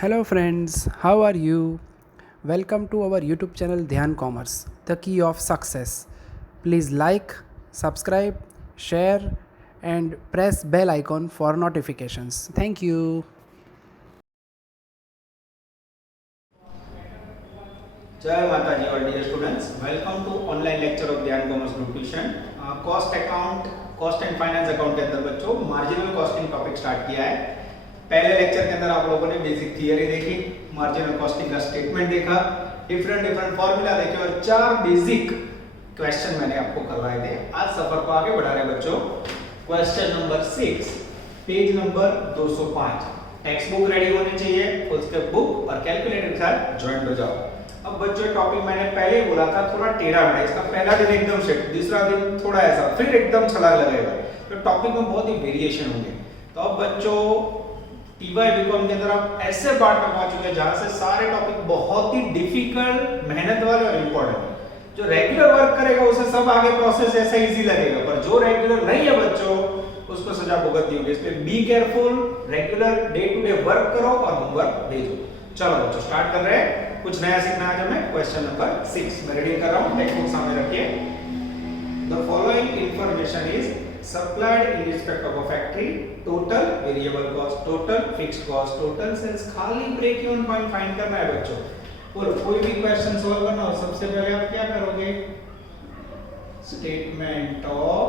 Hello, friends, how are you? Welcome to our YouTube channel Dhyan Commerce, the key of success. Please like, subscribe, share, and press bell icon for notifications. Thank you. जय माता जी और dear students, welcome to online lecture of Dhyan commerce group tuition. Cost and finance account के अंदर बच्चों marginal costing topic start किया है। पहले लेक्चर के अंदर आप लोगों ने बेसिक थियरी देखी, मार्जिनल कॉस्टिंग का स्टेटमेंट देखा, डिफरेंट फॉर्मूला देखे और 4 बेसिक क्वेश्चन मैंने आपको करवाए थे। आज सफर को आगे बढ़ा रहे बच्चों। Question number 6, page number 205। Text book ready होनी चाहिए, उसके बुक और कैलकुलेटर के साथ ज्वाइन हो जाओ। अब बच्चों टॉपिक मैंने पहले ही बोला था थोड़ा टेढ़ा मेढ़ा, इसका पहला दिन एकदम सेट, दूसरा दिन थोड़ा ऐसा, फिर एकदम छलांग लगेगा, तो टॉपिक में बहुत ही वेरिएशन होंगे। तो अब बच्चों टीवाई बीकॉम के अंदर आप ऐसे पार्ट में पहुंच चुके हैं जहां से सारे टॉपिक बहुत ही डिफिकल्ट, मेहनत वाले और इंपॉर्टेंट। जो रेगुलर वर्क करेगा उसे सब आगे प्रोसेस ऐसा इजी लगेगा, पर जो रेगुलर नहीं है बच्चों उसको सजा भुगतनी होगी। इसलिए be careful, regular day to day work करो और होमवर्क भेजो। चलो बच्चों स्टार्ट कर रहे हैं, कुछ नया सीखना आज हमें। क्वेश्चन नंबर 6 मैं रीडिंग कर रहा हूं, टेक्स्ट बुक सामने रखिए। The following information is supplied in respect of a factory: total variable cost, total fixed cost, total sales। खाली ब्रेक इवन पॉइंट फाइंड करना है बच्चों। और कोई भी क्वेश्चन सॉल्व करना हो सबसे पहले आप क्या करोगे? Statement of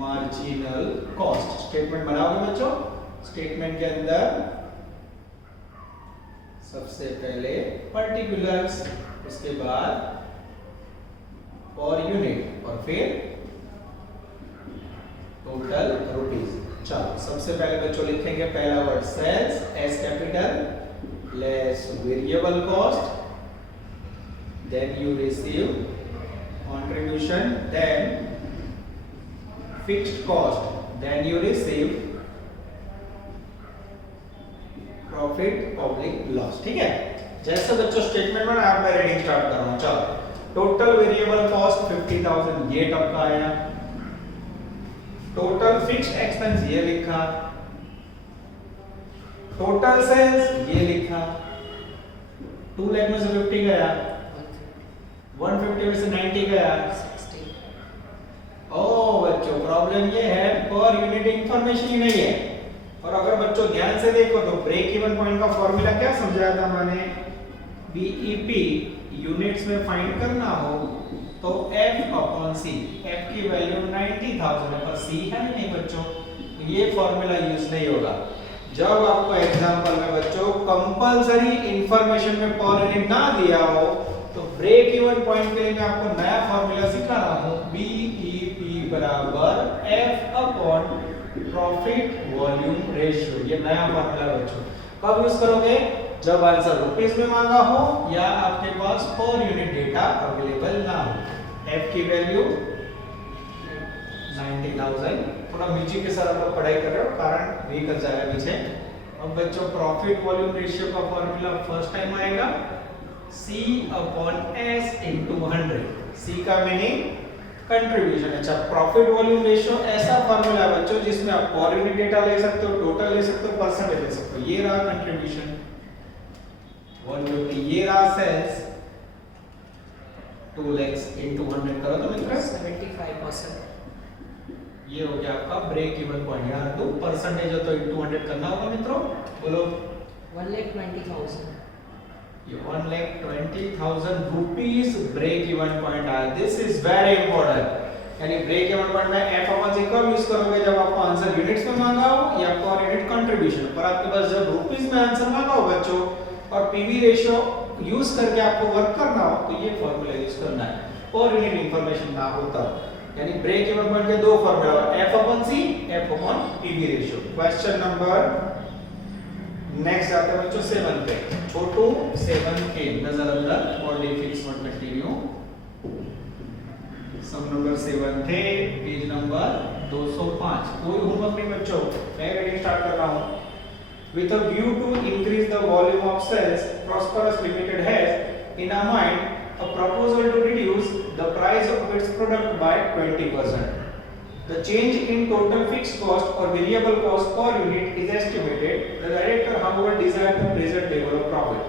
marginal cost statement बनाओगे बच्चों। स्टेटमेंट के अंदर सबसे पहले पर्टिकुलर्स, उसके बाद पर यूनिट और फिर टोटल रुपीस। चलो सबसे पहले बच्चों लिखेंगे पहला word sales, S capital, less variable cost, then you receive contribution, then fixed cost, then you receive profit public loss. ठीक है, जैसे बच्चों स्टेटमेंट में आप मैं रीडिंग स्टार्ट कर रहा हूं। चलो टोटल वेरिएबल कॉस्ट 50,000 ये टॉप का आया, टोटल फिक्स्ड एक्सपेंस ये लिखा, टोटल सेल्स ये लिखा। 2 लाख में से 50 गया, 150 में से 90 गया, 60। ओ बच्चों प्रॉब्लम ये है पर यूनिट इंफॉर्मेशन ही नहीं है। और अगर बच्चों ध्यान से देखो तो ब्रेक इवन पॉइंट का फॉर्मूला क्या समझाया था मैंने? बीईपी यूनिट्स में फाइंड करना हो तो F अपॉन C, F की वैल्यू 90,000 है पर C है नहीं बच्चों, तो ये फॉर्मूला यूज नहीं होगा। जब आपको एग्जांपल में बच्चों कंपलसरी इंफॉर्मेशन में पर यूनिट ना दिया हो तो ब्रेक इवन पॉइंट के लिए मैं आपको नया फॉर्मूला सिखा रहा हूं। BEP बराबर F upon profit volume ratio, ये नया फॉर्मूला बच्चों। कब यूज करोगे? जब आंसर रुपीस में मांगा हो या आपके पास पर यूनिट डेटा अवेलेबल ना हो। F की वैल्यू 90,000। थोड़ा म्यूजिक के साथ आप लोग पढ़ाई कर रहे हो कारण व्हीकल जाएगा पीछे। अब बच्चों प्रॉफिट वॉल्यूम रेशियो का फॉर्मूला फर्स्ट टाइम आएगा C upon S into 100। C का मीनिंग कंट्रीब्यूशन। अच्छा प्रॉफिट वॉल्यूम रेशियो ऐसा फॉर्मूला है बच्चों जिसमें आप पर यूनिट डेटा ले सकते हो, टोटल ले सकते हो, परसेंटेज ले सकते हो। ये रहा कंट्रीब्यूशन 150, ये रहा सेल्स 2 लाख इनटू 100 करो तो मित्र 75%। ये हो गया आपका ब्रेक इवन पॉइंट। यहां तो परसेंटेज हो तो इनटू 100 करना होगा मित्रों। बोलो 1,20,000। ये 1,20,000 रुपीस ब्रेक इवन पॉइंट आया। This is very important. यानी ब्रेक इवन पॉइंट में F अपॉन C कब यूज करोगे? जब आपको आंसर यूनिट्स में मांगा हो या पर यूनिट कंट्रीब्यूशन। पर आपके पास जब रुपीस में आंसर मांगा हो बच्चों और पीवी रेशियो यूज करके आपको वर्क करना हो तो ये फॉर्मूला यूज करना है। पर यूनिट इंफॉर्मेशन ना हो तब। यानी ब्रेक इवन पॉइंट के दो formula, F upon C, F upon PV ratio. Question number next आते हैं बच्चों 7 पे। छोटू 7 के नजर अंदर और fix not continue. Sum number 7 थे, पेज नंबर 205। कोई होमवर्क नहीं बच्चों, मैं रीडिंग स्टार्ट कर रहा हूं। With a view to increase the volume of sales, Prosperous Limited has in a mind a proposal to reduce the price of its product by 20%. The change in total fixed cost or variable cost per unit is estimated. The director, however, desired the present level of profit.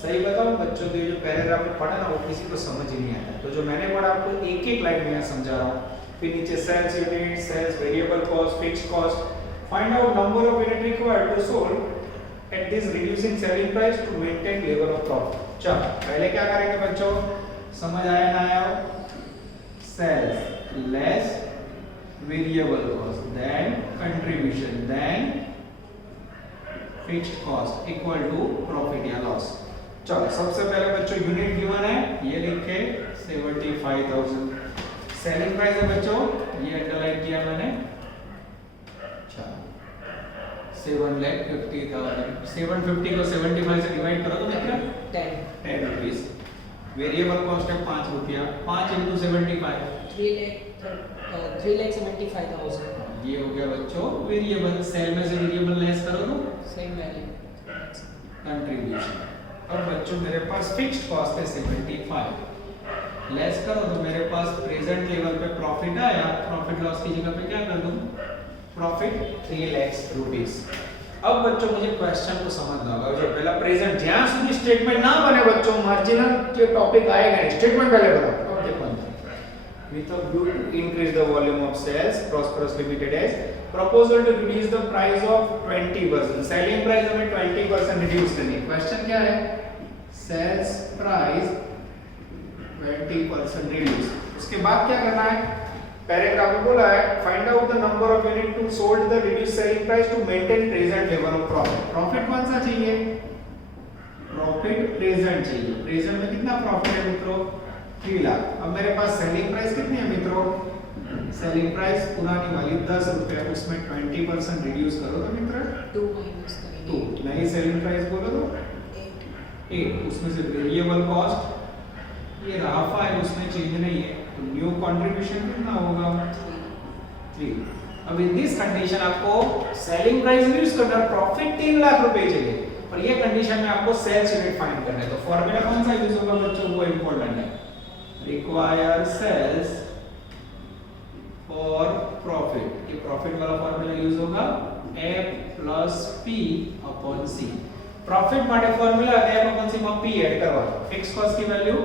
सही बताऊं बच्चों, तो ये जो paragraph में पढ़ा ना वो किसी को समझ ही नहीं आता, तो जो मैंने पढ़ा आपको एक एक लाइन में समझा रहा हूँ। फिर नीचे sales unit, sales variable cost, fixed cost, find out number of unit required to sold at this reducing selling price to maintain level of profit. चलो पहले क्या करेंगे बच्चों, समझ आया ना आया? Sales less variable cost then contribution then fixed cost equal to profit या loss। चलो सबसे पहले बच्चों यूनिट गिवन है, ये लिखे 75,000। सेलिंग प्राइस है बच्चों, ये अंडरलाइन किया मैंने। चलो 7,50,000, 750 को 75 से डिवाइड करो तो कितना? 10 रुपीस। वेरिएबल कॉस्ट है 5 रुपया, 5 into 75 3,75,000। ये हो गया बच्चों वेरिएबल। सेल में से वेरिएबल लेस करो तो सेम वैल्यू कंट्रीब्यूशन। अब बच्चों मेरे पास फिक्स्ड कॉस्ट है 75, लेस करो तो मेरे पास प्रेजेंट लेवल पे प्रॉफिट आया। प्रॉफिट लॉस की जगह पे क्या कर दूं? Profit 3 lakh rupees. अब बच्चों मुझे क्वेश्चन को समझना होगा। जो पहला प्रेजेंट, ज्यां સુધી स्टेटमेंट ना बने बच्चों मार्जिनल के टॉपिक आएगा, स्टेटमेंट पहले बताओ। अब देखो with a view to increase the volume of sales, Prosperous Limited has proposal to reduce the price of 20%। Selling price हमें 20% रिड्यूस करनी है। क्वेश्चन क्या है? Sales price 20% reduce. उसके बाद क्या करना है? पैराग्राफ में बोला है find out the number of unit to sold the reduce selling price to maintain present level of profit. Profit कौन सा चाहिए? प्रॉफिट प्रेजेंट चाहिए। प्रेजेंट में कितना प्रॉफिट है मित्रों? 3 लाख। अब मेरे पास सेलिंग प्राइस कितनी है मित्रों? सेलिंग प्राइस पुरानी वाली 10 रुपए, उसमें 20% रिड्यूस करो तो मित्र 2 minus 2। नई सेलिंग प्राइस बोलो तो 8। उसमें से वेरिएबल कॉस्ट ये रहा 5, उसमें चेंज नहीं है, तो न्यू कंट्रीब्यूशन कितना होगा? 3। अब इन दिस कंडीशन आपको सेलिंग प्राइस रिड्यूस करना, प्रॉफिट 3 लाख रुपए चाहिए, पर ये कंडीशन में आपको सेल्स यूनिट फाइंड करना है। तो फॉर्मूला कौन सा यूज होगा बच्चों? वो इंपॉर्टेंट है। require sales for profit। ये प्रॉफिट वाला फॉर्मूला यूज होगा A plus P upon C। Profit માટે ફોર્મ્યુલા A upon C માં P એડ કરવાનો। ફિક્સ કોસ્ટ की वैल्यू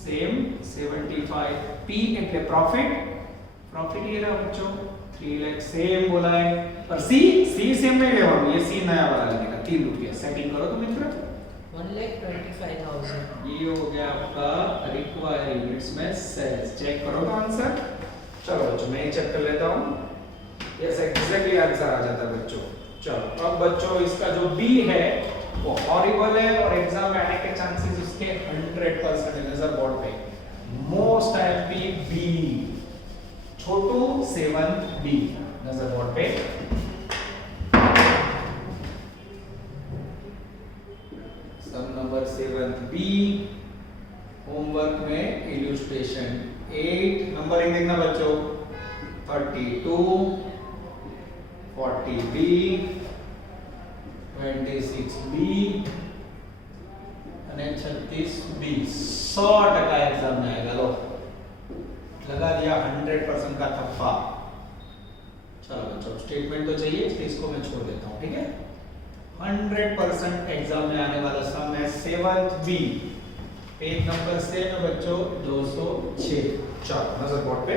सेम 75। P એટલે प्रॉफिट, प्रॉफिट ये रहा बच्चों 3 लाख सेम बोला है, पर C सेम नहीं लेवानो, ये C नया वाला लगेगा 3 रुपया। सेटिंग करो तो मित्र 1,25,000। ये हो गया आपका रिक्वायर यूनिट्स में सेल्स। चेक करो तो आंसर। चलो बच्चों मैं ही चेक कर लेता हूँ। यस एग्जैक्टली आंसर आ जाता है बच्चों। चलो अब बच्चों इसका जो बी है वो हॉरिबल है और एग्जाम में आने के चांसेस उसके 100% है। नजर बोर्ड पे मोस्ट एमपी बी, छोटू 7 बी नजर बोर्ड पे। सम नंबर 7 बी होमवर्क में इल्यूस्ट्रेशन 8 नंबरिंग देखना बच्चों 32 40 बी 26 बी અને 36 बी। 100% एग्जाम में आएगा। लो लगा दिया 100% का थप्पा। चलो बच्चों स्टेटमेंट तो चाहिए, इसको मैं छोड़ देता हूँ, ठीक है। 100% एग्जाम में आने वाला सम है 7th बी, पेज नंबर से में बच्चों 206। चलो नजर बोर्ड पे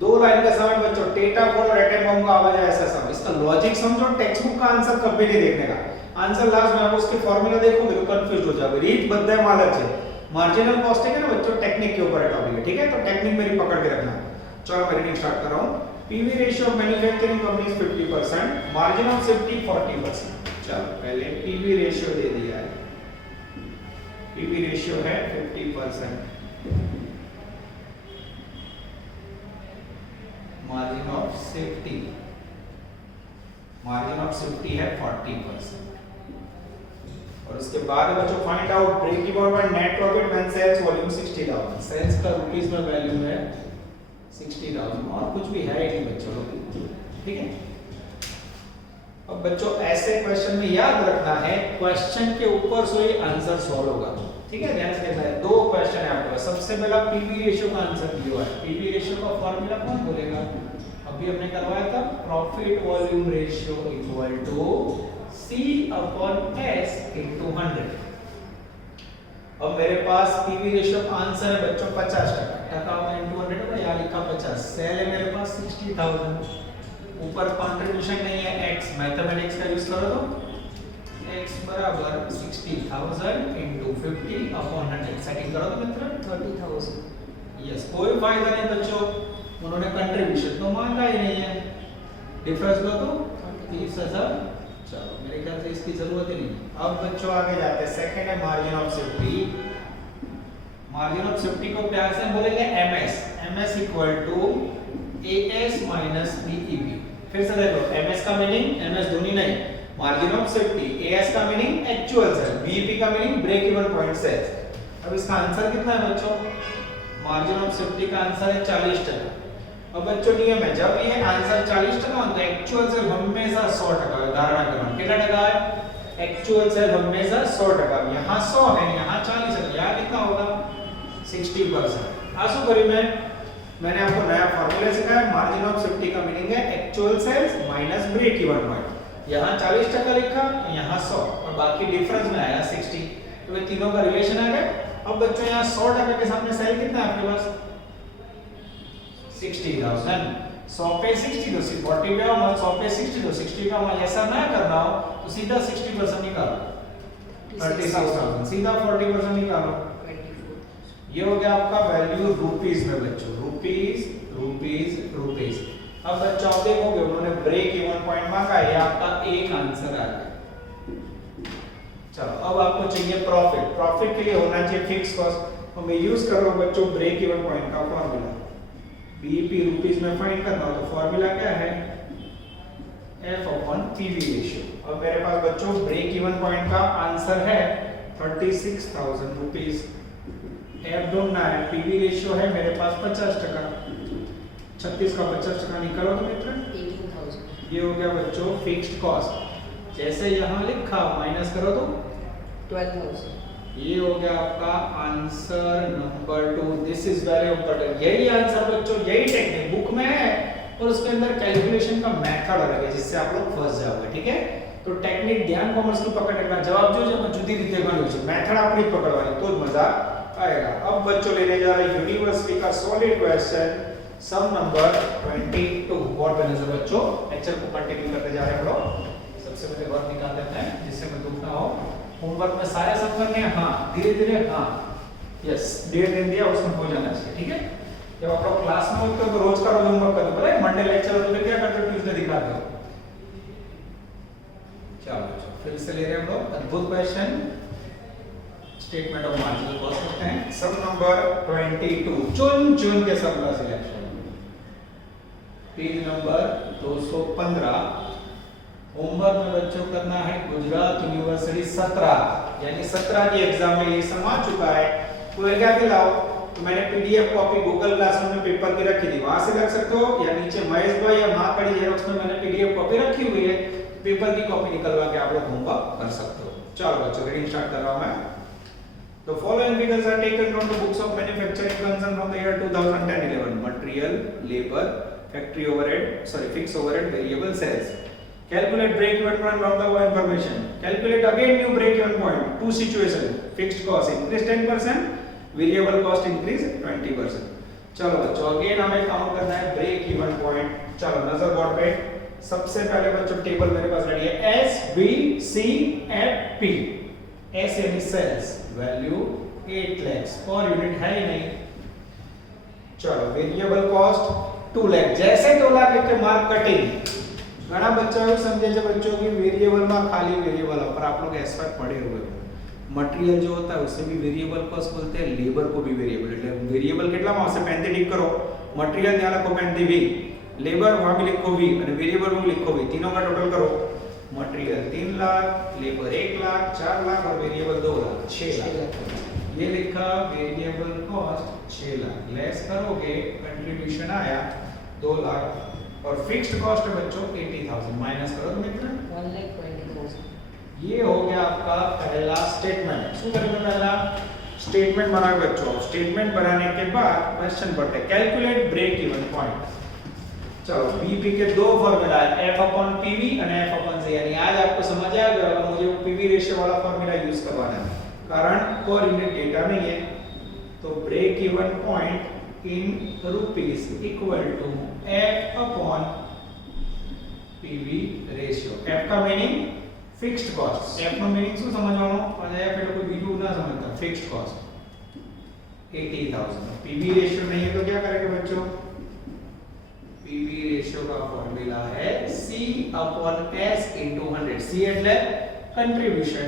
2 लाइन का सम है बच्चों। टेटा फॉर रेटेमम का आवाज है ऐसा सम। इसका लॉजिक समझो, टेक्स्ट बुक का आंसर कभी नहीं देखने का। आंसर लास्ट में आप उसके फार्मूला देखोगे तो कंफ्यूज हो जाओगे। रीत बदले मालक है। मार्जिनल कॉस्टिंग है ना बच्चों, टेक्निक के ऊपर है टॉपिक है, ठीक है। तो टेक्निक मेरी पकड़ के रखना। चलो मैं रीडिंग स्टार्ट कर रहा हूं। PV ratio of manufacturing companies 50%, margin of safety 40%। चलो पहले पीवी रेशियो दे दिया है। पीवी रेशियो है 50%, मार्जिन ऑफ सेफ्टी है 40%। और उसके बाद बच्चों find out break even by net profit when sales volume 60,000। Sales का रुपीस में वैल्यू है 60,000 और कुछ भी है नहीं बच्चों, ठीक है। अब बच्चों ऐसे क्वेश्चन में याद रखना है क्वेश्चन के ऊपर से ही आंसर सॉल्व होगा, ठीक है। ध्यान से देखना है। 2 क्वेश्चन है आपके पास। सबसे पहला पीवी रेशियो का आंसर दिया है। पीवी रेशियो का फार्मूला कौन बोलेगा? अभी हमने करवाया था profit volume ratio equal to C/S into 100। अब मेरे पास पीवी रेशियो का आंसर है बच्चों 50%, टका into 100 होगा, यहाँ लिखा 50। सेल है मेरे पास 60,000, ऊपर कंट्रीब्यूशन नहीं है x, मैथमेटिक्स का यूज करो तो x बराबर 60,000 into 50/100 सेटिंग करो तो मित्र 30,000। यस, कोई फायदा नहीं बच्चों, उन्होंने कंट्रीब्यूशन तो मांगा ही नहीं है, डिफरेंस लो तो 30,000। चलो मेरे ख्याल से इसकी जरूरत ही नहीं। अब बच्चों आगे जाते हैं, सेकंड है margin of safety. Margin of safety को प्यार से बोलेंगे MS, MS equal to AS minus BEP. फिर से देख लो, एमएस का मीनिंग एमएस धोनी नहीं, मार्जिन ऑफ सेफ्टी, एएस का मीनिंग एक्चुअल सेल, बीईपी का meaning break even point sales. अब इसका आंसर कितना है बच्चों? मार्जिन ऑफ सेफ्टी का आंसर है 40%। अब बच्चों नियम है, जब ये आंसर 40% हो तो एक्चुअल सेल हमेशा 100% है। धारणा क्रमांक कितना टका है? एक्चुअल सेल हमेशा 100%। यहाँ 100 है, यहाँ 40 है, यहाँ कितना होगा? 60%। आंसू करी मैंने आपको नया फार्मूला सिखाया, मार्जिन ऑफ सेफ्टी का मीनिंग है actual sales minus break even point. यहाँ 40% लिखा, यहाँ 100 और बाकी डिफरेंस में आया 60, तो ये तीनों का रिलेशन आ गया। अब बच्चों यहाँ 100% के सामने सेल कितना है आपके पास? 60,000। 100 पे 60 तो 40 पे आओ, 100 पे 60 तो 60 पे आओ। ऐसा ना करना हो तो सीधा 60% निकालो, 36,000 सीधा 40% निकालो। ये हो गया आपका वैल्यू रुपीस में बच्चों, रुपीस रुपीस रुपीस। अब बच्चों आप देखोगे उन्होंने ब्रेक इवन पॉइंट मांगा, ये आपका एक आंसर आ गया। चलो अब आपको चाहिए प्रॉफिट। प्रॉफिट के लिए होना चाहिए फिक्स कॉस्ट, और मैं यूज कर रहा हूं बच्चों ब्रेक इवन पॉइंट का फार्मूला। बीईपी रुपीस में फाइंड करना हो तो फार्मूला क्या है? F/PV ratio. अब मेरे पास बच्चों ब्रेक इवन पॉइंट का आंसर है 36,000 रुपीस। F ढूंढना है, पीवी रेशियो है मेरे पास 50%, 36 का 50% निकालो तो मित्र 18,000। ये हो गया बच्चों फिक्स्ड कॉस्ट। जैसे यहाँ लिखा माइनस करो तो 12,000। ये हो गया आपका answer number 2। This is very important. यही आंसर बच्चों, यही टेक्निक बुक में है और उसके अंदर कैलकुलेशन का मेथड अलग है जिससे आप लोग फंस जाओगे। ठीक है, तो टेक्निक ध्यान कॉमर्स को पकड़ना, जवाब जो जब जुदी रीते गणो छे, मेथड आपनी पकड़वानी तो मजा आएगा। अब बच्चों लेने जा रहे हैं यूनिवर्सिटी का सॉलिड क्वेश्चन सम नंबर 22। बोर्ड पे नजर बच्चों, लेक्चर को कंटिन्यू करते जा रहे हैं हम लोग। सबसे पहले वर्क निकाल देते हैं जिससे मैं दुख ना हो। होमवर्क में सारे सम करने हैं, हाँ धीरे धीरे, हाँ यस डेट दे दिया उसमें हो जाना चाहिए। ठीक है, जब आप लोग क्लास में होते हो तो रोज का रोज होमवर्क कर दो, पता है मंडे लेक्चर होता है क्या करते हो, ट्यूसडे दिखा दो। चलो फिर से ले रहे हैं हम लोग अद्भुत question, statement of marginal cost करते हैं। सम नंबर 22, चुन चुन के सब का सिलेक्शन। Page number 215। होमवर्क में बच्चों करना है गुजरात यूनिवर्सिटी 17, यानी 17 की एग्जाम में ये सम आ चुका है। कोई क्या दिलाओ तो मैंने पीडीएफ कॉपी गूगल क्लासरूम में पेपर की रखी थी, वहां से कर सकते हो, या नीचे महेश भाई या मां कड़ी जेरोक्स में मैंने पीडीएफ कॉपी रखी हुई है, पेपर की कॉपी निकलवा के आप लोग होमवर्क कर सकते हो। चलो बच्चों रीडिंग स्टार्ट कर रहा हूं मैं। The following figures are taken from the books of manufacturing concern from the year 2010-11. Material, labor, factory overhead, fixed overhead, variable sales. Calculate break-even point from the information. Calculate again new break-even point. Two situations. Fixed cost increase 10%, variable cost increase 20%. चलो बच्चों again हमें count करना है break even point. चलो नजर board पे, सबसे पहले बच्चों टेबल मेरे पास रेडी है, S, B, C and P। S यानी sales, value 8 lakhs per unit है ही नहीं। चलो वेरिएबल कॉस्ट 2 लाख, जैसे 2 लाख लिख के मार्क कटिंग। घना बच्चा भी समझे जब बच्चों की वेरिएबल में खाली वेरिएबल है, पर आप लोग एसवाई पढ़े हुए हो। मटेरियल जो होता है उसे भी वेरिएबल कॉस्ट बोलते हैं, लेबर को भी वेरिएबल। એટલે વેરિએબલ કેટલા માં આવશે 35 टिक करो, मटेरियल ત્યાં લખો 35 વી, लेबर वहां भी लिखो वी અને वेरिएबल में लिखो वी, तीनों का टोटल करो। मटेरियल 3 लाख, लेबर 1 लाख, 4 लाख और वेरिएबल 2 लाख, 6 लाख। ये लिखा वेरिएबल कॉस्ट 6 लाख, लेस करोगे कंट्रीब्यूशन आया 2 लाख और फिक्स्ड कॉस्ट है बच्चों 80,000, माइनस करो तो मित्र 1,20,000। ये हो गया आपका पहला स्टेटमेंट। શું करेंगे पहला स्टेटमेंट बनाओ बच्चों। स्टेटमेंट बनाने के बाद क्वेश्चन पढ़ते हैं, कैलकुलेट ब्रेक इवन पॉइंट। चलो बीपी के दो फॉर्मूला है एफ अपॉन पीवी और एफ अपॉन सी, यानी आज आपको समझ आ गया होगा मुझे वो पीवी रेशियो वाला फॉर्मूला यूज करवाना है, कारण पर यूनिट डेटा में है। तो break even point in rupees equal to F upon PV ratio. F का मीनिंग फिक्स्ड कॉस्ट, एफ નો मीनिंग શું સમજવાનો અને એફ એટલે કોઈ બીજું ના સમજતા, फिक्स्ड कॉस्ट 80000। पीवी रेशियो नहीं है तो क्या करेंगे बच्चों, पीवी रेशियो का फॉर्मूला है C upon S into 100। C એટલે कंट्रीब्यूशन,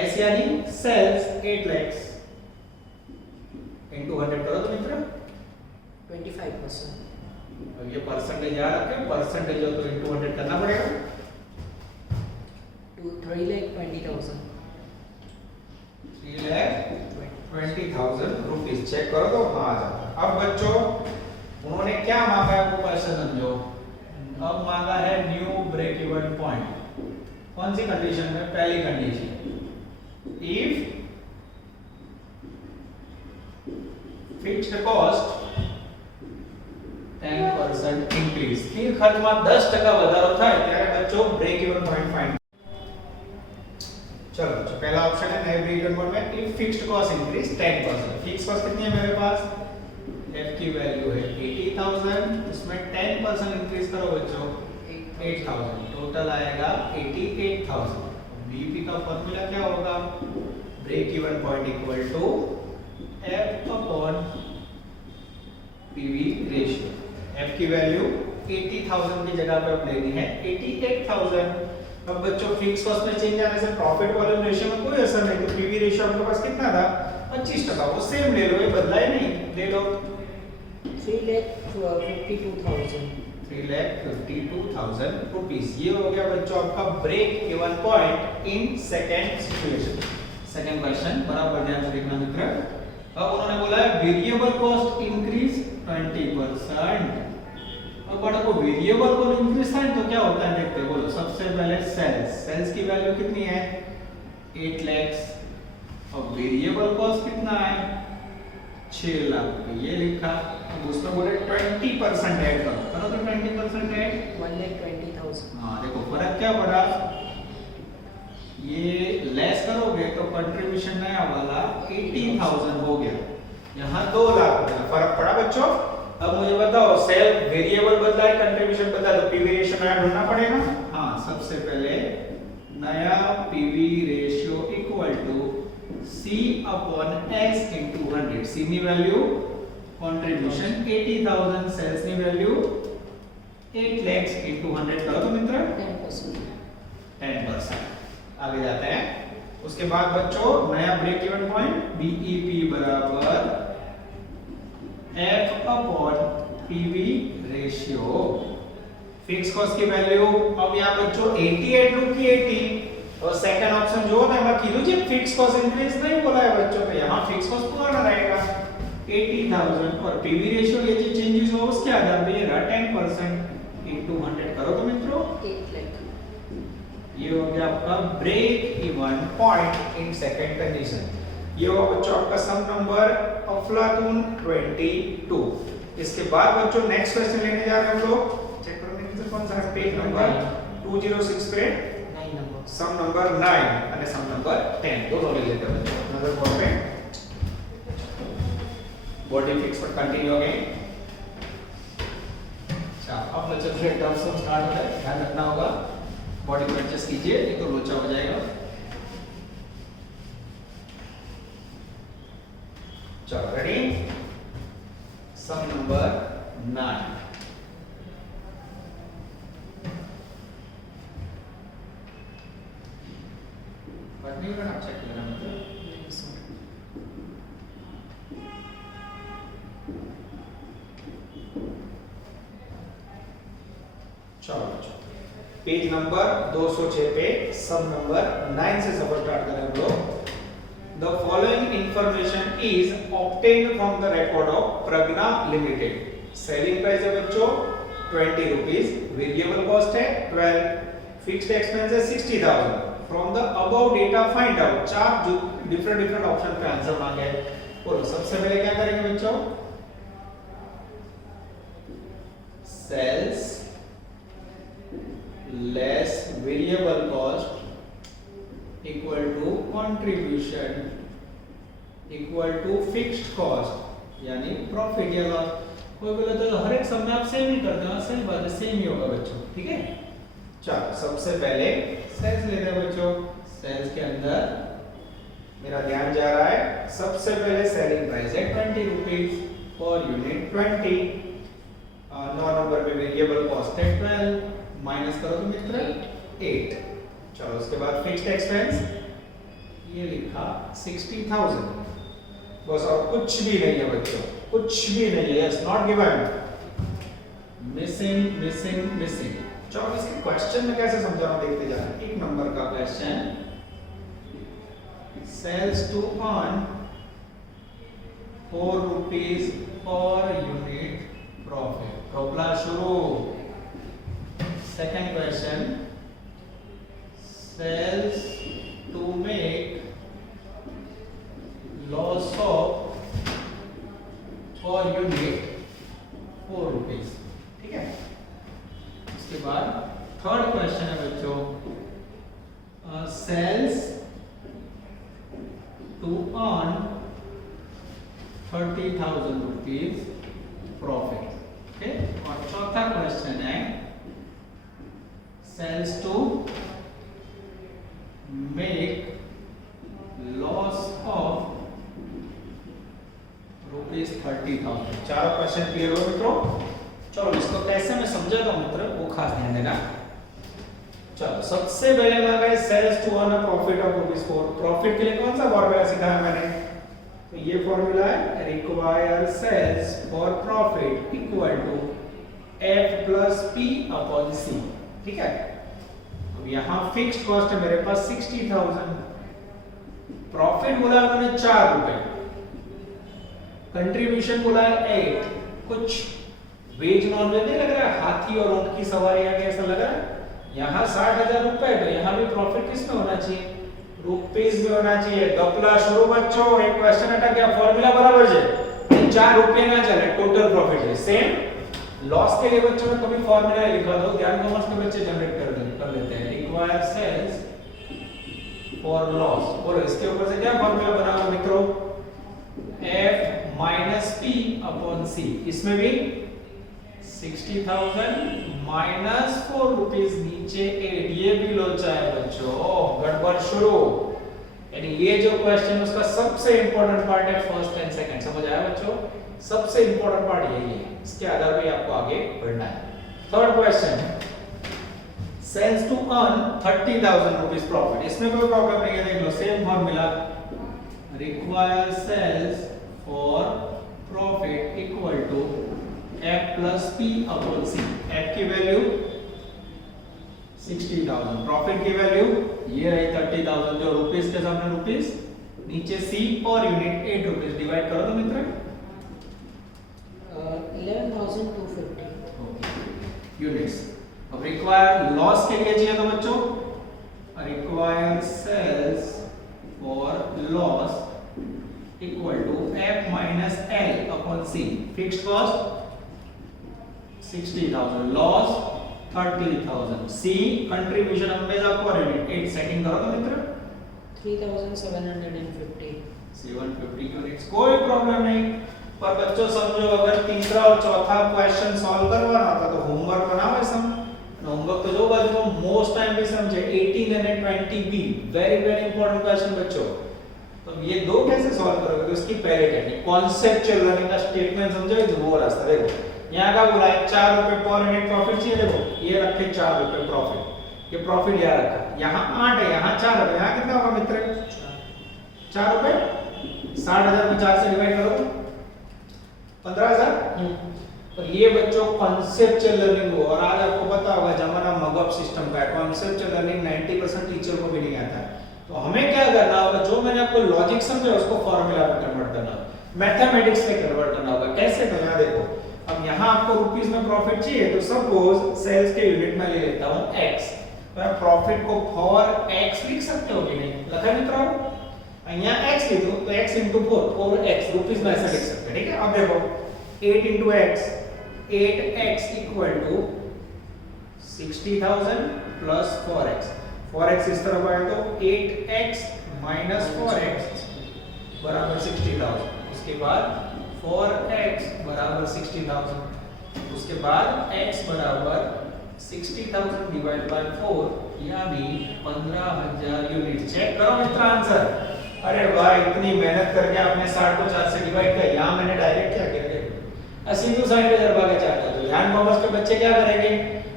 S यानी सेल्स 8 lakhs into 100 करो तो मित्र 25%. अब ये परसेंटेज याद रखें, परसेंटेज हो तो into 100 करना पड़ेगा To 3,20,000. 3,20,000 रुपीस। चेक करो तो हाँ आ जाता है। अब बच्चों उन्होंने क्या मांगा है वो क्वेश्चन समझो। अब मांगा है न्यू ब्रेक इवन पॉइंट। कौन सी कंडीशन में, पहली condition if fixed cost 10% increase, स्थिर खर्चમાં 10% વધારો થાય ત્યારે બચ્ચો બ્રેક ઇવન પોઈન્ટ फाइंड। चलो बच्चों पहला ऑप्शन है नए ब्रेक इवन पॉइंट में if fixed cost increase 10%। Fix cost कितनी है मेरे पास, f की वैल्यू है 80,000, इसमें 10% इंक्रीज करो बच्चों 8,000, टोटल आएगा 88,000। बीपी का फॉर्मूला क्या होगा, break even point equal to f upon PV ratio. f की वैल्यू 80,000 की जगह पे अब लेनी है 88,000। अब बच्चों फिक्स कॉस्ट में चेंज आने से प्रॉफिट वॉल्यूम रेशियो में कोई असर नहीं, तो पीवी रेशियो आपके पास कितना था 25%, वो सेम ले लो, ये बदला ही नहीं, ले लो 3,52,000. 3,52,000 रुपीस। ये हो गया बच्चों आपका break even point in second situation. Second question बराबर ध्यान से देखना मित्र। अब उन्होंने बोला है वेरिएबल कॉस्ट इंक्रीज 20%। अब बड़ा को वेरिएबल को इंक्रीज था तो क्या होता है देखते बोलो। सबसे पहले सेल्स की वैल्यू कितनी है 8 lakhs, और वेरिएबल कॉस्ट कितना है 6 लाख रुपए, ये लिखा। अब उसमें बोले 20% ऐड करो तो 20% ऐड 1,20,000. हाँ देखो फर्क क्या पड़ा, ये लेस करोगे तो कंट्रीब्यूशन नया वाला 80,000 हो गया, यहाँ 2 लाख रुपए फर्क पड़ा बच्चों। अब मुझे बताओ सेल वेरिएबल बदला है, कंट्रीब्यूशन बदला, तो पीवी रेशियो नया ढूंढना पड़ेगा। हाँ सबसे पहले नया PV ratio equal to C upon S into 100। C ની वैल्यू कंट्रीब्यूशन 80,000, सेल्स ની वैल्यू 8 lakhs into 100 करो तो मित्र 10%. 10%। आगे जाते हैं। उसके बाद बच्चों नया ब्रेक इवन पॉइंट BEP बराबर F upon PV ratio. Fix cost की वैल्यू अब यहाँ बच्चों 88 रुकी 80, और सेकंड ऑप्शन जो है मैं कीधું છે फिक्स कॉस्ट इंक्रीज नहीं बोला है बच्चों, तो यहाँ फिक्स कॉस्ट पूरा रहेगा 80,000, और पीवी रेशियो ये जो चेंजेस हो उसके आधार पे ये रहा 10% into 100 करो तो मित्रों 8 lakh. ये हो गया आपका break even point in second condition. ये हो बच्चों आपका सम नंबर अफलातून 22। इसके बाद बच्चों नेक्स्ट क्वेश्चन लेने जा रहे हैं हम लोग। चेक करो मित्र कौन सा है, पेज नंबर 206 पे 9 number. सम नंबर 9 અને सम नंबर 10 दोनों ले लेते हैं बच्चों नजर बोर्ड पे। बॉडी फिक्स पर कंटिन्यू हो गई। अच्छा अब बच्चों फिर टर्म्स स्टार्ट हो जाए, ध्यान रखना होगा, बॉडी को एडजस्ट कीजिए नहीं तो लोचा हो जाएगा। चलो रेडी, सम नंबर 9। बट नहीं करना, चेक करना मतलब। चलो बच्चों पेज नंबर 206 पे सम नंबर 9 से सफर स्टार्ट करें हम लोग। The following information is obtained from the record of Pragna Limited. Selling price है बच्चों 20 rupees, variable cost है 12, fixed expense है 60,000. From the above data find out। चार जो different ऑप्शन पे आंसर मांगे। बोलो सबसे पहले क्या करेंगे बच्चों, sales less variable cost equal to contribution equal to fixed cost यानी प्रॉफिट या लॉस। कोई बोले तो हर एक समय आप सेम ही करते हैं, सही बात है, सेम ही होगा बच्चों, ठीक है। चलो सबसे पहले सेल्स लेते हैं बच्चों। सेल्स के अंदर मेरा ध्यान जा रहा है, सबसे पहले सेलिंग प्राइस है 20 रुपीज पर यूनिट 20। 9 नंबर पे वेरिएबल कॉस्ट है 12, माइनस करो तो मित्र 8। चलो उसके बाद फिक्स्ड एक्सपेंस ये लिखा 60,000, बस और कुछ भी नहीं है बच्चों, कुछ भी नहीं है, yes not given, missing missing missing. चलो इसके क्वेश्चन में कैसे समझा रहा हूं देखते जा रहे हैं। 1 नंबर का question, sales to earn 4 rupees per unit profit, प्रोपला शुरू। Second question, sales to make loss of per unit 4 rupees, ठीक है। उसके बाद थर्ड क्वेश्चन है बच्चों, sales to earn 30,000 rupees profit, okay. और चौथा क्वेश्चन है, sales to make loss of ₹30,000। चारों क्वेश्चन क्लियर हो मित्रों। चलो इसको कैसे मैं समझाता हूं मित्र, वो खास ध्यान देना। चलो सबसे पहले मैं गए sales to earn a profit of ₹4। Profit के लिए कौन सा फॉर्मूला सिखाया मैंने, तो ये फॉर्मूला है require sales for profit equal to F plus P upon C, ठीक है। अब यहां फिक्स्ड कॉस्ट है मेरे पास 60,000, प्रॉफिट बोला उन्होंने 4 रुपए, कंट्रीब्यूशन बोला है 8। कुछ वेज नॉन वेज नहीं लग रहा है, हाथी और ऊंट की सवारी आ गई ऐसा लग रहा है। यहाँ 60,000 रुपए, तो यहाँ भी प्रॉफिट किस में होना चाहिए, रुपीस में होना चाहिए। गपला शुरू बच्चों, एक क्वेश्चन अटक गया, फॉर्मूला बराबर है, 4 रुपए ना चले, टोटल प्रॉफिट है सेम। लॉस के लिए बच्चों में कभी फॉर्मूला लिखा दो, ध्यान कॉमर्स के बच्चे जनरेट कर लेते हैं। रिक्वायर सेल्स फॉर लॉस, और इसके ऊपर से क्या फॉर्मूला बना हुआ मित्रों, F minus P upon C। इसमें भी 60,000 माइनस 4 रुपीज नीचे 8, ये भी लोचा है बच्चों, गड़बड़ शुरू। यानी ये जो क्वेश्चन उसका सबसे इंपॉर्टेंट पार्ट है फर्स्ट एंड सेकंड, समझ आया बच्चों, सबसे इंपॉर्टेंट पार्ट यही है, इसके आधार पे आपको आगे बढ़ना है। Third question, sales to earn 30,000 rupees profit, इसमें कोई प्रॉब्लम नहीं है, देख लो same formula, require sales for profit equal to F plus P upon C। F की वैल्यू 60,000, प्रॉफिट की वैल्यू ये रही 30,000, जो रुपीस के सामने रुपीस, नीचे C per unit 8 rupees, divide करो तो मित्र 11,250 यूनिट्स। अब रिक्वायर लॉस के लिए चाहिए तो बच्चों, require sales for loss equal to F minus L upon C। Fixed cost 60,000, loss 30,000, C contribution हमेशा पर यूनिट 8, सेकंड करो तो मित्र 3,750 750 यूनिट्स, कोई प्रॉब्लम नहीं। पर बच्चों समझो, अगर तीसरा और चौथा क्वेश्चन सॉल्व करवाना था तो होमवर्क बनाओ सम, होमवर्क तो जो बच्चों मोस्ट टाइम भी समझे 18 and 20B, very very important question बच्चों। तो ये दो कैसे सॉल्व करोगे, तो इसकी पहले टेक्निक कॉन्सेप्चुअल लर्निंग का स्टेटमेंट समझो, वो रास्ता देखो। यहाँ का बोला है 4 रुपए पर यूनिट प्रॉफिट चाहिए, देखो ये रखे 4 रुपए प्रॉफिट, ये प्रॉफिट यहाँ रखा, यहाँ 8 है, यहाँ 4 है, यहाँ कितना होगा मित्र 4 रुपए, 60,000 को 4 से डिवाइड करो 15,000। और ये बच्चों कॉन्सेप्चुअल लर्निंग हो, और आज आपको पता होगा जमाना मगअप सिस्टम का है, कॉन्सेप्चुअल लर्निंग 90% टीचर को भी नहीं आता है। तो हमें क्या करना होगा, जो मैंने आपको लॉजिक समझा उसको फॉर्मूला में कन्वर्ट करना होगा, मैथमेटिक्स में कन्वर्ट करना होगा। कैसे तो यहाँ देखो, अब यहाँ आपको रुपीस में प्रॉफिट चाहिए, तो सपोज सेल्स के यूनिट में ले लेता हूँ x, तो मैं प्रॉफिट को फॉर x लिख सकते हो कि नहीं, लिखा मित्रों, यहाँ x लिखो तो x into 4 4x रुपीस में ऐसा लिख सकते हैं, ठीक है। अब देखो 8 into x 8x equal to 60,000 plus 4x। 4x इस तरफ आए तो 8x माइनस 4x बराबर 60,000। उसके बाद 4x बराबर 60,000। उसके बाद x बराबर 60,000 डिवाइड बाय 4 यानी 15,000 यूनिट। चेक करो मित्र आंसर। अरे वाह, इतनी मेहनत करके आपने 60 को 4 से डिवाइड किया। यहां मैंने डायरेक्ट क्या किया देखो, सीधू साइन पे दरबा के चाहता। तो ध्यान कॉमर्स के बच्चे क्या करेंगे,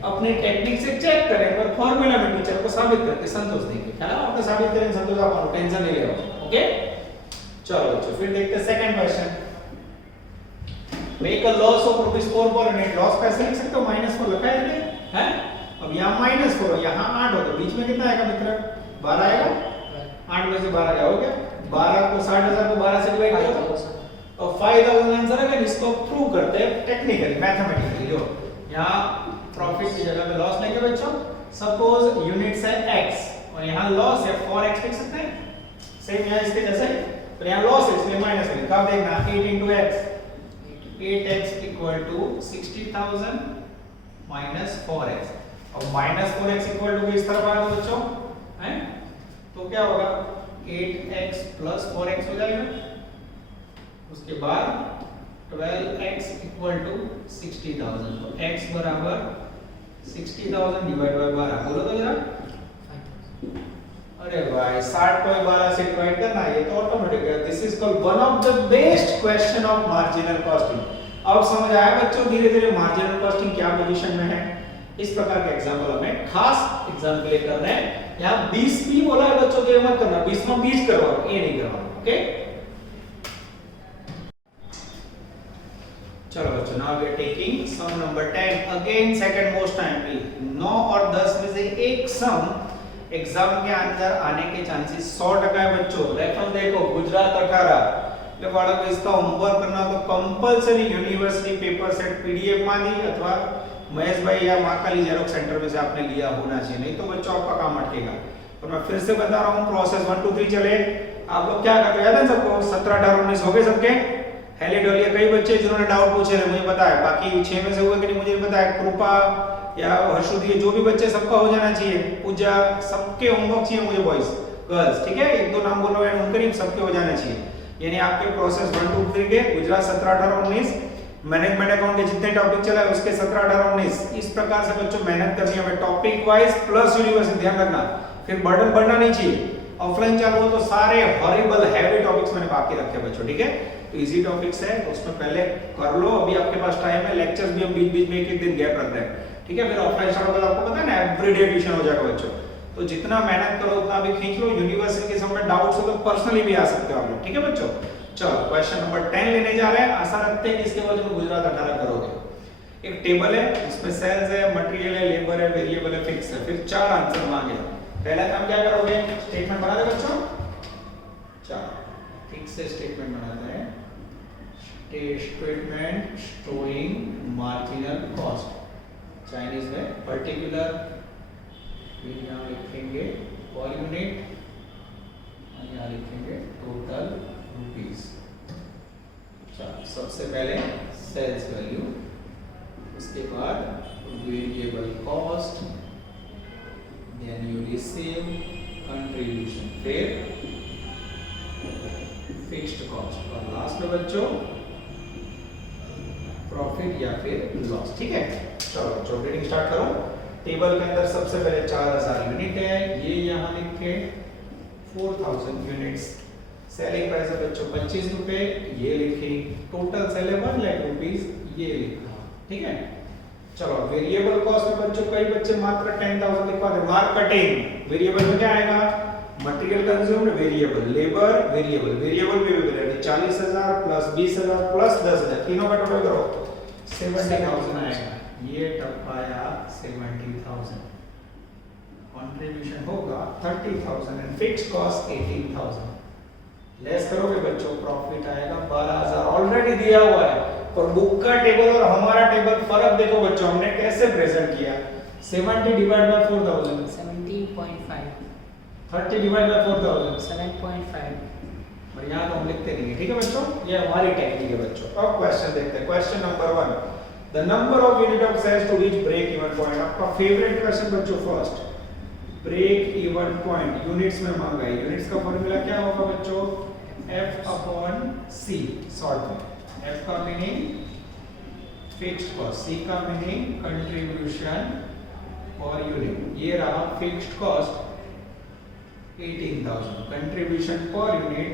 अपने टेक्निक से चेक करें पर फार्मूला में टीचर को साबित करके संतोष देंगे। क्या आपको साबित करें संतोष, आप टेंशन नहीं लेओ। ओके चलो बच्चों फिर देखते हैं second question. Make a loss of ₹4 per unit. Loss कैसे लिख सकते हो, -4 लिखा है। अब यहाँ -4 यहाँ 8 हो तो बीच में कितना आएगा मित्र, 12 आएगा। 8 में से 12 क्या हो गया, 12 को 60,000 को 12 से डिवाइड करो और 5,000 आंसर है। इसको प्रूव करते हैं टेक्निकली मैथमेटिकली। जो यहाँ प्रॉफिट की जगह पे लॉस लेंगे बच्चों। सपोज यूनिट्स है x और यहाँ लॉस है 4x लिख सकते हैं, सेम यहाँ इसके जैसे। तो यहाँ लॉस है इसलिए माइनस में। कब देखना 8 into x, 8x equal to 60,000 minus 4x। और माइनस 4x इक्वल टू इस तरफ आएगा बच्चों, हैं तो क्या होगा 8x प्लस 4x हो जाएगा। उसके बाद 12x इक्वल टू 60,000। तो x बराबर 60,000 डिवाइड बाय 12। बोलो तो जरा। अरे भाई 60 को 12 से डिवाइड करना, ये तो ऑटोमेटिक है। This is called one of the best question of marginal costing. अब समझ आया बच्चों धीरे धीरे मार्जिनल कॉस्टिंग क्या पोजीशन में है। इस प्रकार के एग्जाम्पल हमें खास एग्जाम्पल ले कर रहे हैं। यहाँ 20 भी बोला है बच्चों, तो मत करना 20 में 20 करवाओ, ये नहीं करवाओ। ओके चलो बच्चों, now we are taking sum number 10 again, second most timely. 9 और 10 में से एक सम एग्जाम के अंदर आने के चांसेस 100% है बच्चों। रेफरेंस देखो गुजरात 18। એટલે બાળકો इसका होमवर्क करना तो compulsory university paper set PDF માં दी अथवा महेश भाई या महाकाली जेरोक्स सेंटर में से आपने लिया होना चाहिए, नहीं तो बच्चों आपका काम अटकेगा। और मैं फिर से बता रहा हूं प्रोसेस 1 2 3 चले। आप लोग क्या करते हैं याद है सबको, 17 18 19 हो गए सबके। हेलिडोलिया कई बच्चे जिन्होंने डाउट पूछे थे मुझे पता है, बाकी 6 में से हुए कि नहीं मुझे पता है। कृपा या हर्षुदी जो भी बच्चे सबका हो जाना चाहिए। पूजा सबके होमवर्क चाहिए मुझे, बॉयज गर्ल्स ठीक है। 1 2 नाम बोलो एंड उनके सबके हो जाने चाहिए। यानी आपके प्रोसेस 1 2 3 के गुजरात 17 18 19, मैनेजमेंट अकाउंट के जितने टॉपिक चला है उसके 17 18 19। इस प्रकार से बच्चों मेहनत करनी है हमें, टॉपिक वाइज प्लस यूनिवर्सिटी। ध्यान रखना फिर बर्डन बढ़ना नहीं चाहिए। ऑफलाइन चालू हो तो सारे हॉरिबल हैवी टॉपिक्स मैंने बाकी रखे बच्चों, ठीक है। तो इजी टॉपिक्स है उसमें पहले कर लो, अभी आपके पास टाइम है। लेक्चर्स भी हम बीच बीच में एक दिन गैप रख रहे हैं, ठीक है। फिर ऑफलाइन स्टार्ट होगा आपको पता है ना, एवरीडे एडिशन हो जाएगा बच्चों। तो जितना मेहनत करो उतना भी खींच लो। यूनिवर्सिटी के समय डाउट्स हो तो पर्सनली भी आ सकते हो आप लोग, ठीक है बच्चों। चलो क्वेश्चन नंबर 10 लेने जा रहे हैं। आशा रखते हैं कि इसके बाद में गुजरात 18 करोगे। एक टेबल है इसमें सेल्स है, मटेरियल है, लेबर है, वेरिएबल है, फिक्स है। फिर 4 आंसर मांगे। पहला काम क्या करोगे, स्टेटमेंट बना दे बच्चों। चलो फिक्स से स्टेटमेंट बनाते हैं। Statement showing marginal cost Chinese में पर्टिकुलर, फिर यहाँ लिखेंगे पर यूनिट, यहाँ लिखेंगे टोटल रुपीस। चलो सबसे पहले सेल्स वैल्यू, उसके बाद variable cost, then you receive contribution, फिर फिक्स्ड कॉस्ट और लास्ट में बच्चों प्रॉफिट या फिर लॉस, ठीक है। चलो रीडिंग स्टार्ट करो। टेबल के अंदर सबसे पहले 4000 यूनिट है, ये यहाँ लिखे 4000 यूनिट्स। सेलिंग प्राइस है बच्चों 25 रुपए, ये लिखी। टोटल सेल है 1 लाख रुपीस, ये लिखा, ठीक है। चलो वेरिएबल कॉस्ट में बच्चों कई बच्चे मात्र 10,000 लिखवा दे। मार्केटिंग वेरिएबल में क्या आएगा, material consumed variable, labour variable, variable भी वेरिएबल 40,000 प्लस 20,000 प्लस 10,000, तीनों का टोटल करो 70,000 आएगा। ये टप आया 70,000। कंट्रीब्यूशन होगा 30,000 एंड फिक्स्ड कॉस्ट 18,000। लेस करोगे बच्चों प्रॉफिट आएगा 12,000। ऑलरेडी दिया हुआ है पर बुक का टेबल और हमारा टेबल फर्क देखो बच्चों, हमने कैसे प्रेजेंट किया। 70 डिवाइड बाय 4000 17.5, 30 डिवाइड बाय 4000 7.5। पर यहाँ तो हम लिखते नहीं है, ठीक है बच्चों। ये हमारी टेक्निक है बच्चों। अब क्वेश्चन देखते हैं। Question number 1, the number of unit of sales to reach break even point. आपका फेवरेट क्वेश्चन बच्चों first, break even point units में मांगा है। यूनिट्स का फॉर्मूला क्या होगा बच्चों? F अपॉन C शॉर्ट में। F का मीनिंग फिक्स्ड कॉस्ट, C का मीनिंग कंट्रीब्यूशन पर यूनिट। ये रहा fixed cost 18,000, contribution per unit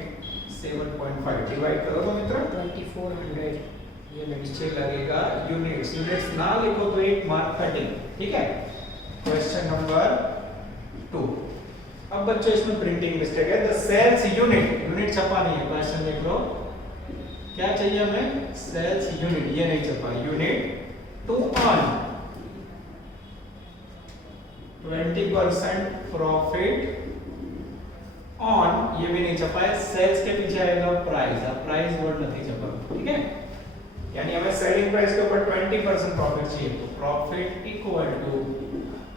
7.5। Divide करो तो मित्र 2400 यूनिट्स नीचे लगेगा यूनिट्स। यूनिट्स ना लिखो तो एक मार्क कटिंग, ठीक है। Question number 2। अब बच्चों इसमें प्रिंटिंग मिस्टेक है। द सेल्स यूनिट, यूनिट छपा नहीं है, क्वेश्चन देख लो क्या चाहिए हमें? सेल्स यूनिट, ये नहीं छपा। Unit to earn 20% profit on, ये भी नहीं छपा है। सेल्स के पीछे आएगा प्राइस, अब प्राइस वर्ड नहीं छपा, ठीक है। यानी हमें सेलिंग प्राइस के ऊपर 20% प्रॉफिट चाहिए, तो profit equal to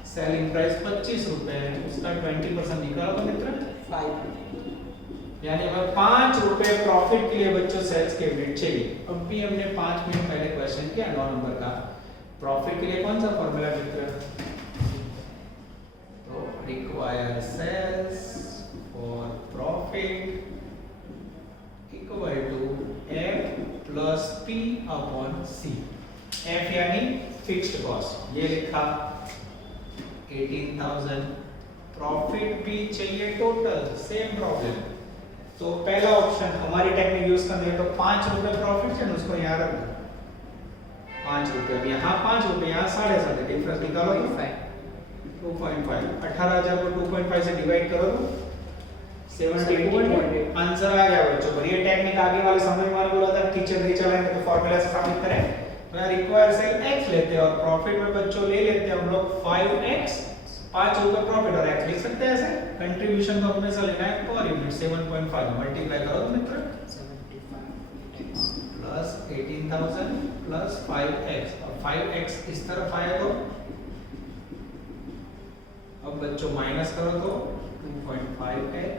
selling price 25 रुपए है, उसका 20% निकालो तो मित्र 5। यानी हमें 5 रुपए प्रॉफिट के लिए बच्चों सेल्स के यूनिट चाहिए। अब भी हमने 5 मिनट पहले क्वेश्चन किया 9 नंबर का। प्रॉफिट के लिए कौन सा फॉर्मूला मित्र? तो require sales for profit equal to F plus P upon C। F यानी फिक्स्ड कॉस्ट, ये लिखा 18,000। प्रॉफिट भी चाहिए टोटल, सेम प्रॉब्लम। तो पहला ऑप्शन हमारी टेक्निक यूज करनी है, तो 5 रुपए प्रॉफिट है, उसको यहाँ रख दो 5 रुपए। अब यहाँ 5 रुपए, यहाँ 7.5, डिफरेंस निकालो तो 2.5। 18,000 को 2.5 से डिवाइड करो तो 72। आंसर आ गया बच्चों। पर ये टेक्निक आगे वाले समय में बोला था टीचर नहीं चलाएंगे तो फॉर्मूला से साबित करें। तो रिक्वायर सेल x लेते हैं और प्रॉफिट में बच्चों ले लेते हैं हम लोग 5x। 5 रुपए प्रॉफिट और x लिख सकते हैं ऐसे। कंट्रीब्यूशन तो हमेशा लेना है पर यूनिट 7.5 मल्टीप्लाई करो तो मित्र 75x प्लस 18,000 प्लस 5x, और 5x इस तरफ आया तो अब बच्चों माइनस करो तो 2.5x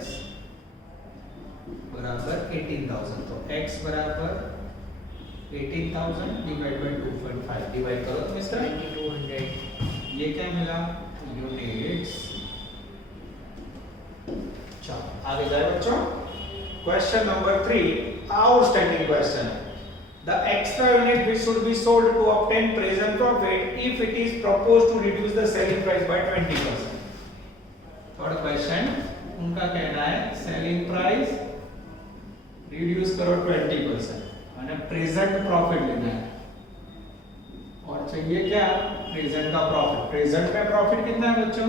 बराबर 18,000। तो x बराबर 18,000 डिवाइड बाय 2.5, डिवाइड करो तो मिस्टर 2200। ये क्या मिला? यूनिट्स। चलो आगे जाए बच्चों। Question number 3, outstanding question. The extra unit which should be sold to obtain present profit if it is proposed to reduce the selling price by 20%। Third question उनका कहना है सेलिंग प्राइस रिड्यूस करो 20% और present profit लेना है, और चाहिए क्या? प्रेजेंट का प्रॉफिट। प्रेजेंट में प्रॉफिट कितना है बच्चों?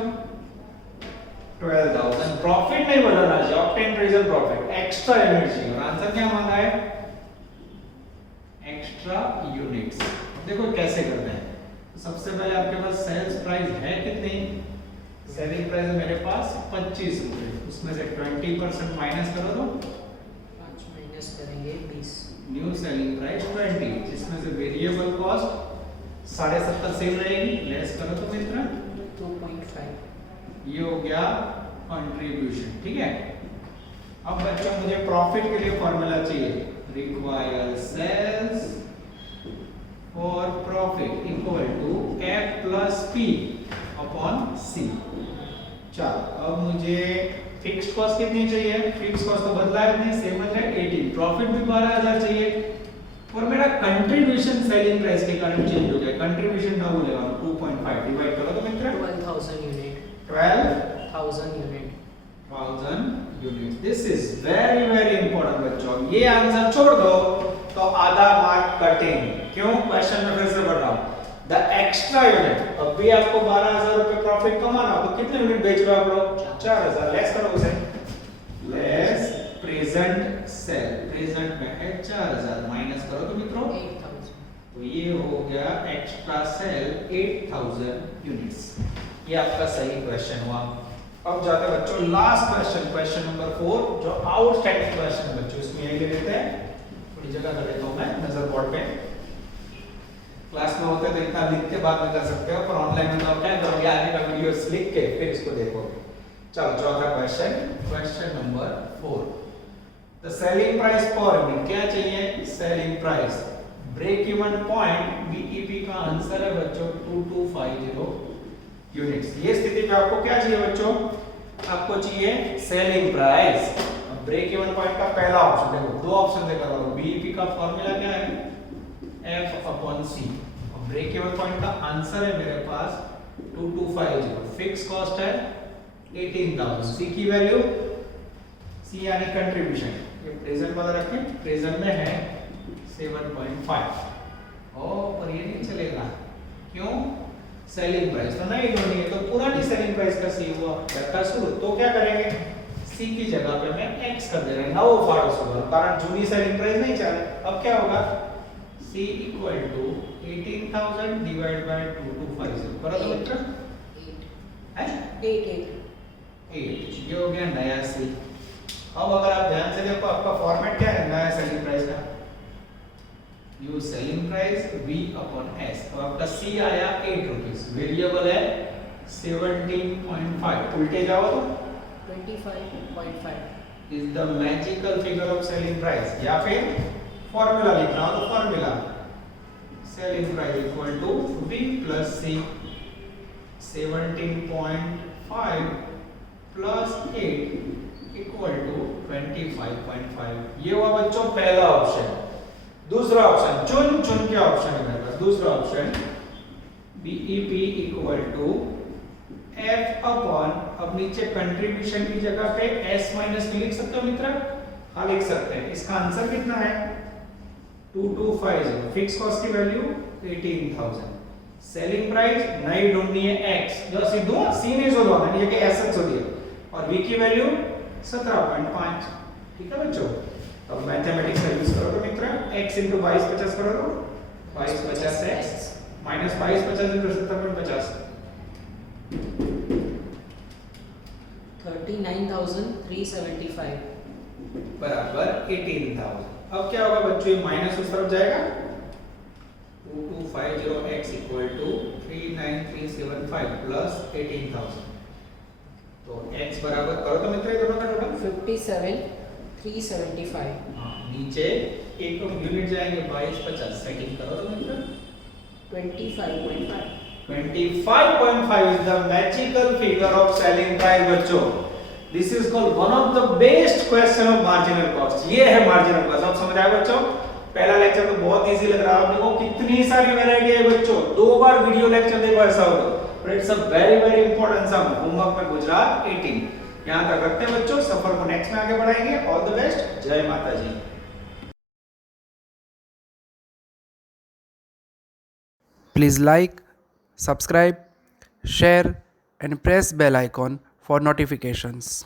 12,000। प्रॉफिट नहीं बढ़ाना चाहिए, obtain present profit, extra unit चाहिए। और आंसर क्या मांगा है? Extra units. देखो कैसे करते हैं। सबसे पहले आपके पास सेल्स प्राइस है कितनी? सेलिंग प्राइस मेरे पास 25 रुपए, उसमें से 20% माइनस करो तो 5 माइनस करेंगे 20। न्यू सेलिंग प्राइस 20, जिसमें से वेरिएबल कॉस्ट 70.5 सेम रहेगी, लेस करो तो मित्र 2.5। ये हो गया कंट्रीब्यूशन, ठीक है। अब बच्चों मुझे प्रॉफिट के लिए फॉर्मूला चाहिए, require sales for profit equal to F plus P upon C। चलो अब मुझे फिक्स्ड कॉस्ट कितनी चाहिए? फिक्स्ड कॉस्ट तो बदला है नहीं, सेम है 18। प्रॉफिट भी 12,000 चाहिए और मेरा कंट्रीब्यूशन सेलिंग प्राइस के कारण चेंज हो गया। कंट्रीब्यूशन का बोलेगा 2.5, डिवाइड करो तो मित्र 12,000 unit. 12,000 unit. 1000 unit. This is very very important बच्चों। ये आंसर छोड़ दो तो आधा मार्क कटेंगे। क्यों? क्वेश्चन में फिर से बढ़ रहा हूं। द एक्स्ट्रा यूनिट, अब भी आपको 12,000 रुपए प्रॉफिट कमाना हो तो कितने यूनिट बेच रहे हो आप लोग? 4,000। लेस करो उसे, लेस प्रेजेंट सेल, प्रेजेंट में है 4,000, माइनस करो तो मित्रों 8,000। तो ये हो गया एक्स्ट्रा सेल 8,000 यूनिट्स। ये आपका सही क्वेश्चन हुआ। अब जाते हैं बच्चों लास्ट क्वेश्चन, क्वेश्चन नंबर 4, जो आउटस्टैंडिंग क्वेश्चन है बच्चों। इसमें यही ले लेते हैं, थोड़ी जगह कर लेता हूं मैं नजर बोर्ड पे। क्लास में होते तो इतना लिख के बाद में कर सकते हो, पर ऑनलाइन में तो आप क्या करोगे, आगे का वीडियोस लिख के फिर इसको देखोगे। चलो चौथा क्वेश्चन, question number 4। The selling price per unit, क्या चाहिए? Selling price break even point BEP का आंसर है बच्चों 2250 यूनिट्स। ये स्थिति पे आपको क्या चाहिए बच्चों? आपको चाहिए सेलिंग प्राइस। अब ब्रेक इवन पॉइंट का पहला ऑप्शन देखो, दो ऑप्शन देकर रहा हूं। बीईपी का फार्मूला क्या है? F/C। और ब्रेक इवन पॉइंट का आंसर है मेरे पास 2250। फिक्स कॉस्ट है 18000। सी की वैल्यू, सी यानी कंट्रीब्यूशन, ये प्रेजेंट वाला रखें, प्रेजेंट में है 7.5। पर ये नहीं चलेगा, क्यों? सेलिंग प्राइस तो नहीं ढूंढनी है, तो पुरानी सेलिंग प्राइस का सी हुआ का शुरू। तो क्या करेंगे? सी की जगह पे मैं x कर दे रहे हैं, नव फाड़ सुबह, कारण जूनी सेलिंग प्राइस नहीं चल रही। अब क्या होगा? c equal to 18000 divide by 2250 बराबर मित्र 8 है 8 ये हो गया नया सी। अब अगर आप ध्यान से देखो, आपका फॉर्मेट क्या है नया सेलिंग प्राइस का? You selling price v upon s। तो आपका c आया 8 रुपीस, वेरिएबल है 17.5। उल्टे जाओ तो 25.5 is the magical figure of selling price, या फिर फॉर्मूला लिखना हो तो formula selling price equal to v plus c। 17.5 plus 8 equal to 25.5। ये हुआ बच्चों पहला ऑप्शन। दूसरा ऑप्शन, चुन चुन के ऑप्शन है मेरे पास। दूसरा option BEP equal to f upon, अब नीचे कंट्रीब्यूशन की जगह पे s माइनस v लिख सकते हो मित्र? हाँ लिख सकते हैं। इसका आंसर कितना है? 2250। फिक्स कॉस्ट की वैल्यू 18000। सेलिंग प्राइस नहीं ढूंढनी है x, जो सीधो c नहीं शोधवाना, ये कि s शोधिए, और v की वैल्यू 17.5। ठीक है बच्चों? अब मैथमेटिक्स का यूज करो तो मित्र, x into 22 50 करो तो 22 50 x माइनस 22 50 into 17.50 39,375 बराबर 18000। अब क्या होगा बच्चों? ये माइनस उस तरफ जाएगा, 2250x इक्वल टू 39375 प्लस 18000। तो x बराबर करो तो मित्र ये दोनों का टोटल 57,375 नीचे एक यूनिट जाएंगे 22 50 सेकंड करो तो मित्र 25.5 25.5 is the magical figure of selling price बच्चों। This is called one of the best question of marginal cost। ये है marginal cost। अब समझ आया बच्चों? पहला लेक्चर तो बहुत इजी लग रहा है आप देखो, कितनी सारी वैरायटी है बच्चों। 2 बार वीडियो लेक्चर देखो ऐसा होगा, but it's a very very important sum. Homework में गुजरात 18 यहां तक रखते हैं बच्चों। सफर को नेक्स्ट में आगे बढ़ाएंगे। ऑल द बेस्ट, जय माता जी। Please like, subscribe, share and press bell icon for notifications.